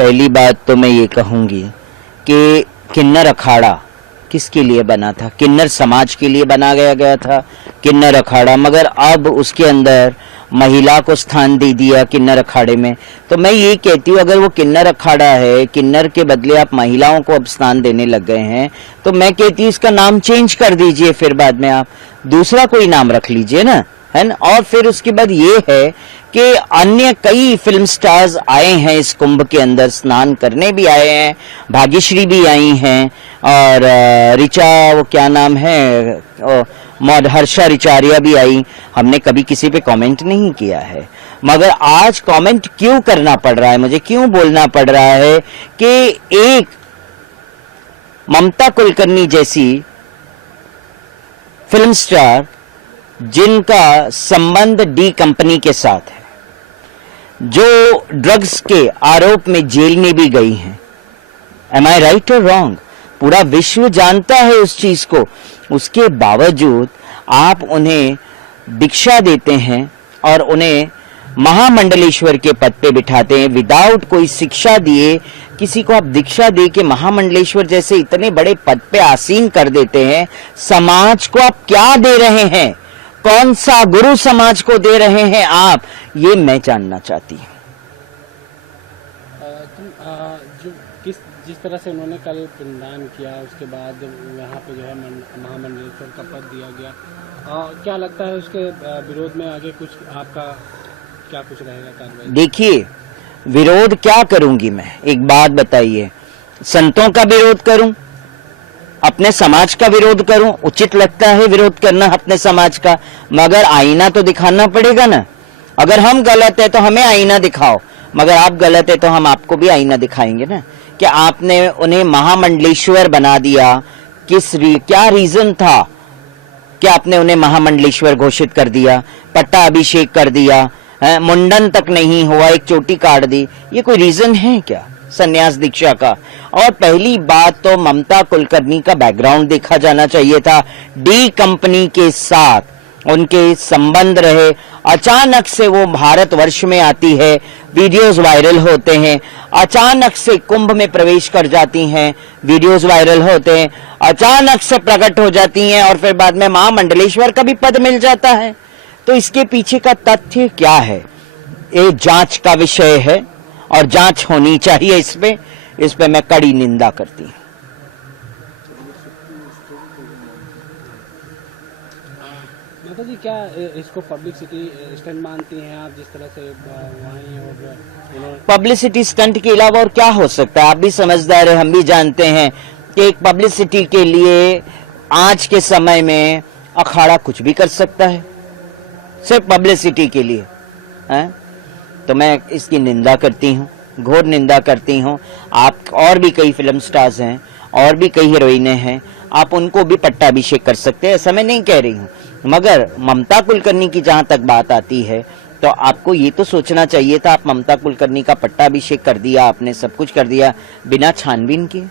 पहली बात तो मैं ये कहूँगी कि किन्नर अखाड़ा किसके लिए बना था? किन्नर समाज के लिए बनाया गया था किन्नर अखाड़ा, मगर अब उसके अंदर महिला को स्थान दे दिया किन्नर अखाड़े में। तो मैं ये कहती हूँ, अगर वो किन्नर अखाड़ा है, किन्नर के बदले आप महिलाओं को अब स्थान देने लग गए हैं, तो मैं कहती हूँ इसका नाम चेंज कर दीजिए, फिर बाद में आप दूसरा कोई नाम रख लीजिए ना, है ना। और फिर उसके बाद ये है कि अन्य कई फिल्म स्टार्स आए हैं इस कुंभ के अंदर, स्नान करने भी आए हैं, भाग्यश्री भी आई हैं, और ऋचा, वो क्या नाम है, हर्षा रिचारिया भी आई। हमने कभी किसी पे कमेंट नहीं किया है, मगर आज कमेंट क्यों करना पड़ रहा है, मुझे क्यों बोलना पड़ रहा है कि एक ममता कुलकर्णी जैसी फिल्म स्टार जिनका संबंध डी कंपनी के साथ है, जो ड्रग्स के आरोप में जेल में भी गई हैं, एम आई राइट और रॉन्ग, पूरा विश्व जानता है उस चीज को, उसके बावजूद आप उन्हें दीक्षा देते हैं और उन्हें महामंडलेश्वर के पद पे बिठाते हैं विदाउट कोई शिक्षा दिए। किसी को आप दीक्षा दे के महामंडलेश्वर जैसे इतने बड़े पद पे आसीन कर देते हैं। समाज को आप क्या दे रहे हैं? कौन सा गुरु समाज को दे रहे हैं आप? ये मैं जानना चाहती हूँ। जिस तरह से उन्होंने कल पिंडदान किया, उसके बाद यहाँ पे जो है महामंडलेश्वर का पद दिया गया, क्या लगता है उसके विरोध में आगे कुछ आपका क्या कुछ रहेगा कार्रवाई? देखिए, विरोध क्या करूंगी मैं, एक बात बताइए, संतों का विरोध करूं, अपने समाज का विरोध करूं? उचित लगता है विरोध करना अपने समाज का, मगर आईना तो दिखाना पड़ेगा ना। अगर हम गलत है तो हमें आईना दिखाओ, मगर आप गलत है तो हम आपको भी आईना दिखाएंगे ना। कि आपने उन्हें महामंडलेश्वर बना दिया, क्या रीजन था कि आपने उन्हें महामंडलेश्वर घोषित कर दिया, पट्टा अभिषेक कर दिया, मुंडन तक नहीं हुआ, एक चोटी काट दी? ये कोई रीजन है क्या संन्यास दीक्षा का? और पहली बात तो ममता कुलकर्णी का बैकग्राउंड देखा जाना चाहिए था। डी कंपनी के साथ उनके संबंध रहे, अचानक से वो भारतवर्ष में आती है, वीडियोस वायरल होते हैं, अचानक से कुंभ में प्रवेश कर जाती हैं, वीडियोस वायरल होते हैं, अचानक से प्रकट हो जाती हैं, और फिर बाद में महामंडलेश्वर का भी पद मिल जाता है। तो इसके पीछे का तथ्य क्या है? ये जांच का विषय है और जांच होनी चाहिए। इस पे मैं कड़ी निंदा करती हूँ। माता जी, क्या इसको पब्लिसिटी स्टंट मानती हैं आप, जिस तरह से वहीं और पब्लिसिटी स्टंट के अलावा और क्या हो सकता है? आप भी समझदार है, हम भी जानते हैं कि एक पब्लिसिटी के लिए आज के समय में अखाड़ा कुछ भी कर सकता है, सिर्फ पब्लिसिटी के लिए है। तो मैं इसकी निंदा करती हूँ, घोर निंदा करती हूँ। आप और भी कई फिल्म स्टार्स हैं, और भी कई हीरोइनें हैं, आप उनको भी पट्टाभिषेक कर सकते हैं, ऐसा मैं नहीं कह रही हूँ। मगर ममता कुलकर्णी की जहां तक बात आती है, तो आपको ये तो सोचना चाहिए था, आप ममता कुलकर्णी का पट्टाभिषेक कर दिया, आपने सब कुछ कर दिया बिना छानबीन किए,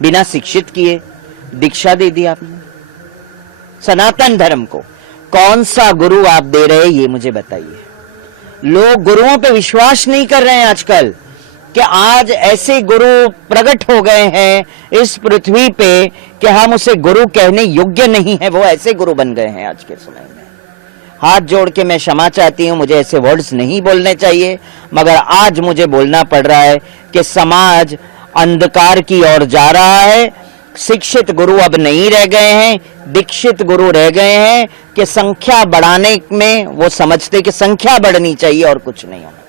बिना शिक्षित किए, दीक्षा दे दी आपने। सनातन धर्म को कौन सा गुरु आप दे रहे हैं, ये मुझे बताइए। लोग गुरुओं पे विश्वास नहीं कर रहे हैं आजकल, कि आज ऐसे गुरु प्रकट हो गए हैं इस पृथ्वी पे कि हम उसे गुरु कहने योग्य नहीं है, वो ऐसे गुरु बन गए हैं आज के समय में। हाथ जोड़ के मैं क्षमा चाहती हूं, मुझे ऐसे वर्ड्स नहीं बोलने चाहिए, मगर आज मुझे बोलना पड़ रहा है कि समाज अंधकार की ओर जा रहा है। शिक्षित गुरु अब नहीं रह गए हैं, दीक्षित गुरु रह गए हैं, कि संख्या बढ़ाने में वो समझते कि संख्या बढ़नी चाहिए और कुछ नहीं होना चाहिए।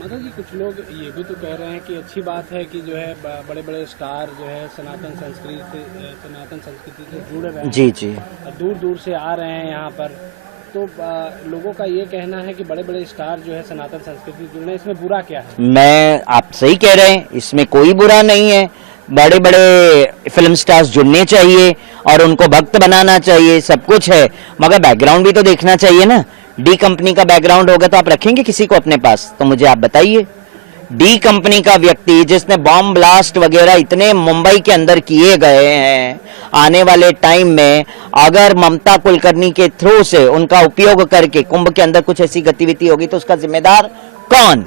माता जी, कुछ लोग ये भी तो कह रहे हैं कि अच्छी बात है कि जो है बड़े बड़े स्टार जो है सनातन संस्कृति से जुड़ रहे हैं, जी जी, दूर दूर से आ रहे हैं यहाँ पर। तो लोगों का ये कहना है कि बड़े बड़े स्टार जो है सनातन संस्कृति जुड़ रहे हैं, इसमें बुरा क्या है? मैं, आप सही कह रहे हैं, इसमें कोई बुरा नहीं है। बड़े बड़े फिल्म स्टार्स जुड़ने चाहिए और उनको भक्त बनाना चाहिए, सब कुछ है, मगर बैकग्राउंड भी तो देखना चाहिए ना। डी कंपनी का बैकग्राउंड होगा तो आप रखेंगे किसी को अपने पास? तो मुझे आप बताइए, डी कंपनी का व्यक्ति जिसने बॉम्ब ब्लास्ट वगैरह इतने मुंबई के अंदर किए गए हैं, आने वाले टाइम में अगर ममता कुलकर्णी के थ्रू से उनका उपयोग करके कुंभ के अंदर कुछ ऐसी गतिविधि होगी तो उसका जिम्मेदार कौन?